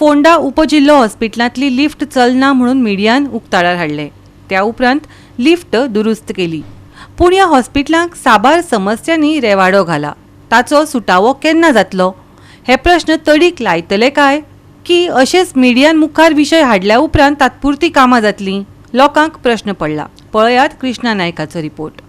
Phonda उपजिल्हो हॉस्पिटलांतली lift चलना म्हणून मिडियान उक्ताडार हाडले। त्या उपरांत लिफ्ट दुरुस्त केली, पूण ह्या हॉस्पिटलांक साबार समस्यांनी रेवाडो घाला। ताचो सुटावो केन्ना जातलो हे प्रश्न तडीक लायतले काय, की अशेच मिडियान मुखार विशय हाडल्या उपरांत तात्पुरती कामां जातलीं? लोकांक प्रश्न पडला। पळयात कृष्णा नायकाचो रिपोर्ट।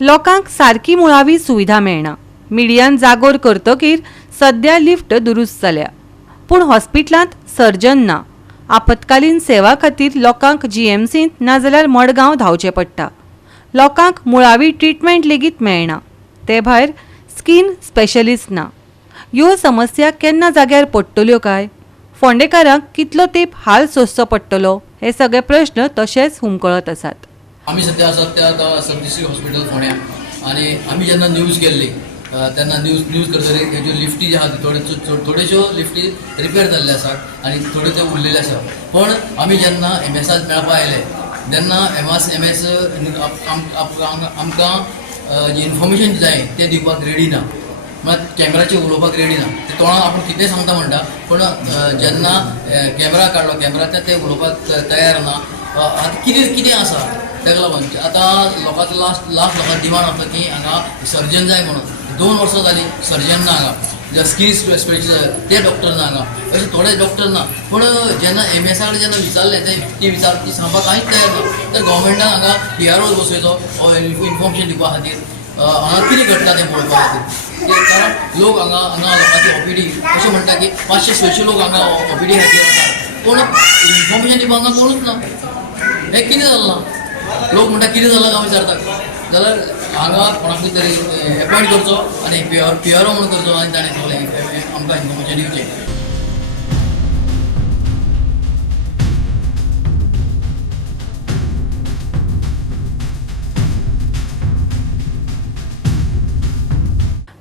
लोकांक सारकी मुळावी सुविधा मेळना। मिडियान जागोर करतकीर सध्या लिफ्ट दुरुस्त जाल्या, पूण हॉस्पिटलांत सर्जन ना। आपतकालीन सेवा खातीर लोकांक जीएमसींत नाजाल्यार मडगांव धांवचें पडटा। लोकांक मुळावी ट्रीटमेंट लेगीत मेळना। ते भायर स्किन स्पेशलिस्ट ना। ह्यो समस्या केन्ना जाग्यार पडटल्यो काय? फोंडेकारांक कितलो तेंप हाल सोंसचो पडटलो? हे सगळे प्रश्न तशेच हुमकळत आसात। आम्ही सध्या आसात त्या आता सब डिस्ट्रिक्ट हॉस्पिटल फोंड्या, आणि आम्ही जेन्ना न्यूज केल्ली तेन्ना न्यूज करतरी ह्यो लिफ्टी जे आसा थोड्योशो लिफ्टी रिपेर जाल्ले आसात आनी थोड्यो ते उरलेले आसा। पण आमी जेन्ना एमएसाक मेळपा आयले तेन्ना एमएस आमकां जी इन्फॉर्मेशन जाय तें दिवपाक रेडी ना। म्हळ्यार कॅमेराचेर उलोवपाक रेडी ना। ते तोंडान आपूण कितें सांगता म्हणटा, पूण जेन्ना कॅमेरा काडलो कॅमेराचेर ते उलोवपाक तयार ना। कितें आसा ताका लागून आतां लोकांचो लास्ट लोकांचो डिमांड आसता की हांगा सर्जन जाय म्हणून। 2 वर्सां जालीं सर्जन ना हांगा, स्किन स्पेशलिस्ट ते डॉक्टर ना हांगा, अशे थोडे डॉक्टर ना। पूण जेन्ना एमएसा कडेन जेन्ना विचारलें ती सांगपाक कांयच तयार ना। तर गव्हर्मेंटान हांगा PRO बसयलो इन्फॉर्मेशन दिवपा खातीर, हांगा कितें घडटा तें पळोवपा खातीर। कारण लोक हांगा लोकांची OPD अशें म्हणटा की 500-600 लोक हांगा OPD खातीर आसात, पूण इन्फॉर्मेशन दिवपाक हांगा कोणूच ना। हें कितें जालें ना? लोक म्हणटा कितें जालां हांव विचारतात, जाल्यार हांगा कोणाकूय तरी एपॉयंट करचो आनी PRO म्हणून करचो आनी ताणें सगळें आमकां इन्फॉर्मेशन दिवचें।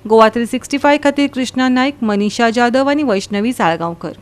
गोवा 365 खातीर कृष्णा नायक, मनीषा जाधव आनी वैष्णवी साळगांवकर।